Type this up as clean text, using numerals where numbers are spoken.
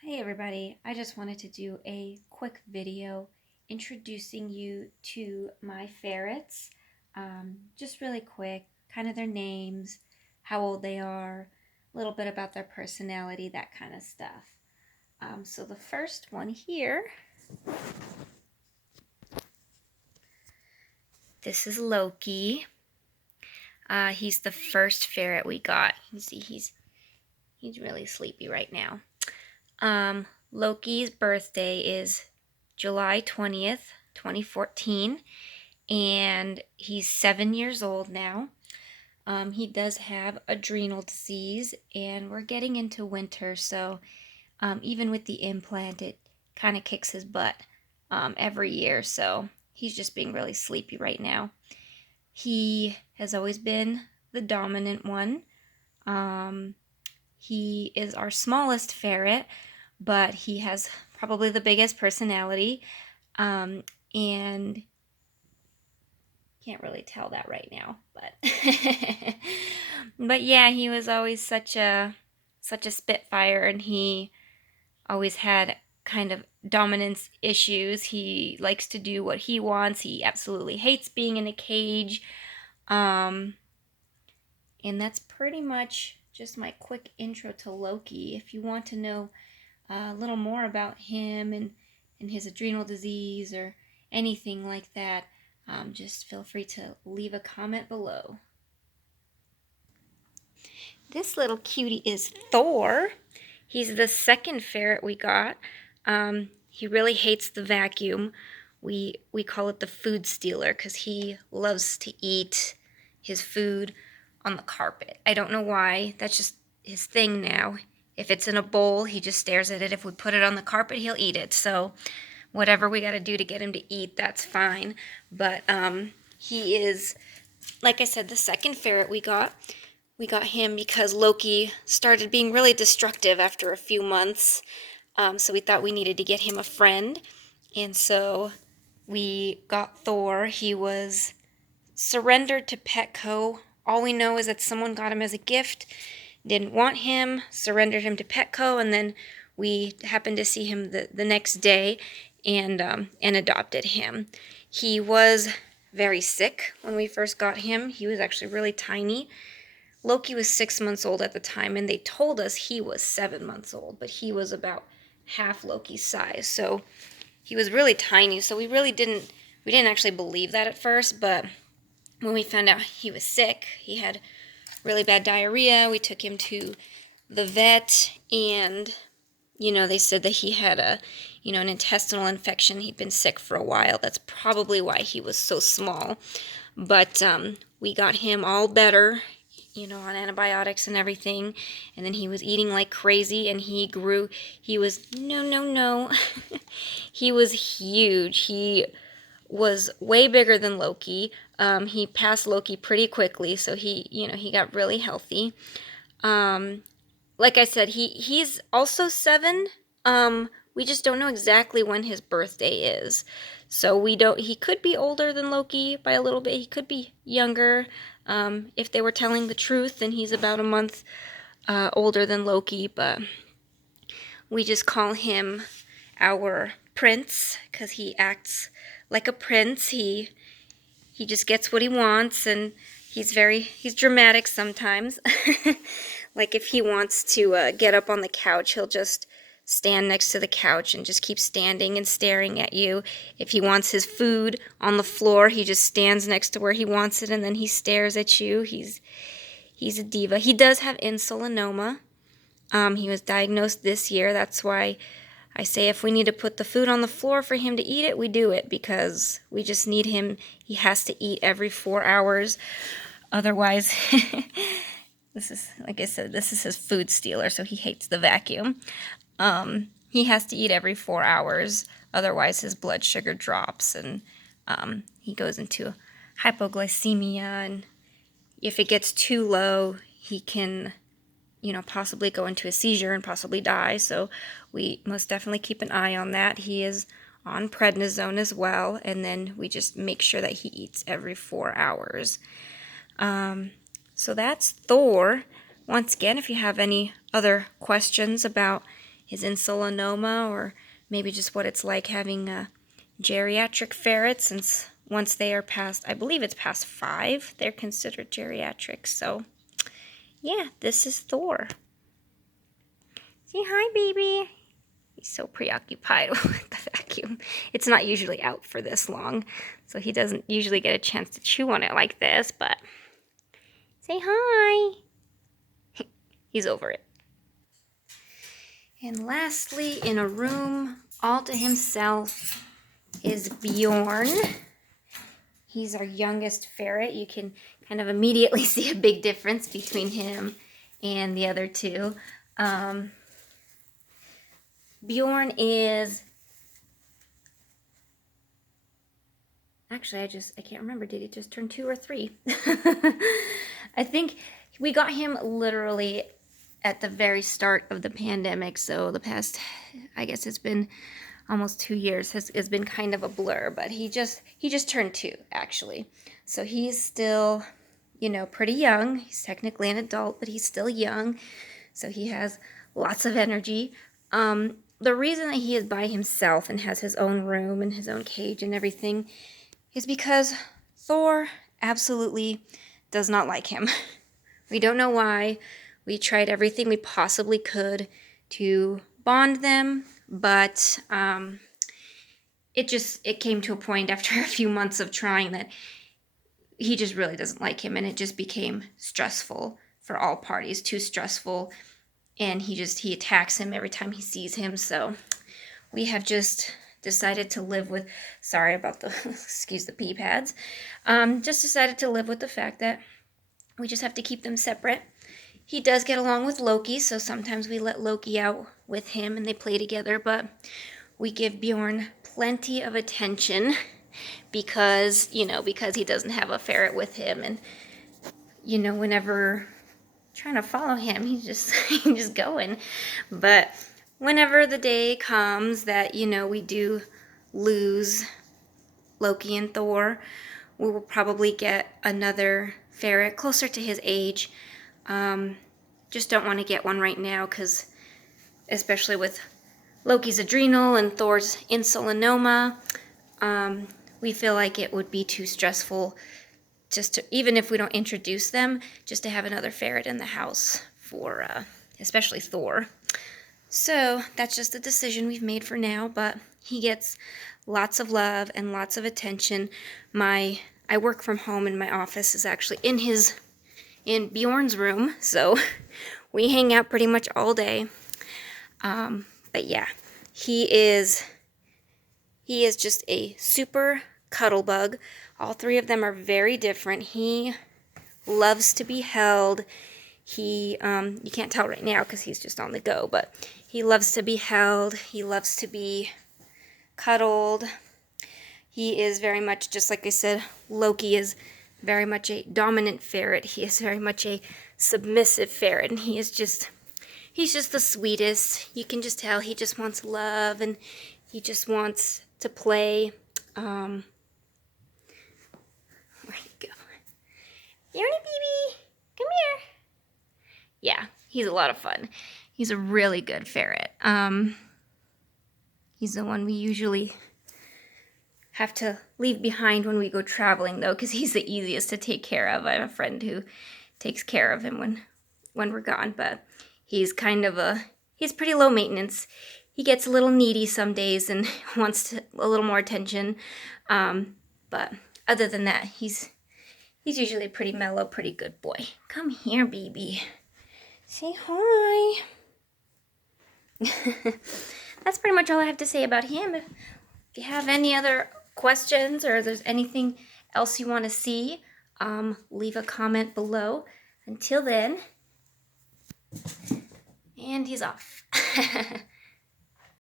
Hey everybody, I just wanted to do a quick video introducing you to my ferrets. Just really quick, kind of their names, how old they are, a little bit about their personality, that kind of stuff. So the first one here, this is Loki. He's the first ferret we got. You see, he's really sleepy right now. Loki's birthday is July 20th, 2014, and he's 7 years old now. He does have adrenal disease, and we're getting into winter, so even with the implant, it kind of kicks his butt every year, so he's just being really sleepy right now. He has always been the dominant one. He is our smallest ferret, but he has probably the biggest personality, and can't really tell that right now, but but yeah, he was always such a spitfire, and he always had kind of dominance issues. He likes to do what he wants. He absolutely hates being in a cage. Um, and that's pretty much just my quick intro to Loki. If you want to know a little more about him and his adrenal disease or anything like that, just feel free to leave a comment below. This little cutie is Thor. He's the second ferret we got. He really hates the vacuum. We call it the food stealer because he loves to eat his food on the carpet. I don't know why. That's just his thing now. If it's in a bowl, he just stares at it. If we put it on the carpet, he'll eat it. So whatever we got to do to get him to eat, that's fine. But he is, like I said, the second ferret we got. We got him because Loki started being really destructive after a few months. So we thought we needed to get him a friend. And so we got Thor. He was surrendered to Petco. All we know is that someone got him as a gift, didn't want him, surrendered him to Petco, and then we happened to see him the next day and adopted him. He was very sick when we first got him. He was actually really tiny. Loki was 6 months old at the time, and they told us he was 7 months old, but he was about half Loki's size. So he was really tiny. So we didn't actually believe that at first, but when we found out he was sick, he had really bad diarrhea. We took him to the vet, and they said that he had an intestinal infection. He'd been sick for a while. That's probably why he was so small. But we got him all better, on antibiotics and everything. And then he was eating like crazy, and he grew. He was, no. He was huge. He was way bigger than Loki. He passed Loki pretty quickly, so he got really healthy. Like I said, he's also 7. We just don't know exactly when his birthday is. So he could be older than Loki by a little bit. He could be younger. If they were telling the truth, then he's about a month older than Loki, but we just call him our prince because he acts like a prince. He just gets what he wants, and he's dramatic sometimes. Like if he wants to get up on the couch, he'll just stand next to the couch and just keep standing and staring at you. If he wants his food on the floor, he just stands next to where he wants it, and then he stares at you. He's a diva. He does have insulinoma. He was diagnosed this year. That's why I say if we need to put the food on the floor for him to eat it, we do it, because we just need him. He has to eat every 4 hours. Otherwise, this is, like I said, this is his food stealer, so he hates the vacuum. He has to eat every 4 hours. Otherwise, his blood sugar drops, and he goes into hypoglycemia, and if it gets too low, he can possibly go into a seizure and possibly die. So we most definitely keep an eye on that. He is on prednisone as well, and then we just make sure that he eats every 4 hours. So that's Thor. Once again, if you have any other questions about his insulinoma, or maybe just what it's like having geriatric ferrets, since once they are past, I believe it's past 5, they're considered geriatric. So yeah, this is Thor. Say hi, baby. He's so preoccupied with the vacuum. It's not usually out for this long, so he doesn't usually get a chance to chew on it like this, but say hi. He's over it. And lastly, in a room all to himself is Bjorn. He's our youngest ferret. You can kind of immediately see a big difference between him and the other two. Bjorn is... Actually, I can't remember. Did he just turn 2 or 3? I think we got him literally at the very start of the pandemic. So the past, I guess it's been almost 2 years, has been kind of a blur. But he just turned 2, actually. So he's still, you know, pretty young. He's technically an adult, but he's still young. So he has lots of energy. The reason that he is by himself and has his own room and his own cage and everything is because Thor absolutely does not like him. We don't know why. We tried everything we possibly could to bond them, but it came to a point after a few months of trying that he just really doesn't like him, and it just became stressful for all parties, too stressful, and he attacks him every time he sees him. So we have just decided to live with, sorry about the, excuse the pee pads, just decided to live with the fact that we just have to keep them separate. He does get along with Loki, so sometimes we let Loki out with him and they play together, but we give Bjorn plenty of attention because he doesn't have a ferret with him, and, whenever trying to follow him, he's just going. But whenever the day comes that, we do lose Loki and Thor, we will probably get another ferret closer to his age. Just don't want to get one right now because, especially with Loki's adrenal and Thor's insulinoma, we feel like it would be too stressful even if we don't introduce them, just to have another ferret in the house for, especially Thor. So that's just a decision we've made for now, but he gets lots of love and lots of attention. I work from home, and my office is actually in Bjorn's room, so we hang out pretty much all day. But yeah, he is just a super cuddle bug. All 3 of them are very different. He loves to be held. You can't tell right now because he's just on the go, but he loves to be held. He loves to be cuddled. He is very much, just like I said, Loki is very much a dominant ferret. He is very much a submissive ferret, and he's just the sweetest. You can just tell he just wants love, and he just wants to play. Where'd he go? Yoni baby, come here. Yeah, he's a lot of fun. He's a really good ferret. He's the one we usually have to leave behind when we go traveling, though, because he's the easiest to take care of. I have a friend who takes care of him when we're gone, but he's he's pretty low maintenance. He gets a little needy some days and wants a little more attention, but other than that, he's usually a pretty mellow, pretty good boy. Come here, baby. Say hi. That's pretty much all I have to say about him. If you have any other questions, or if there's anything else you want to see, leave a comment below. Until then, and he's off.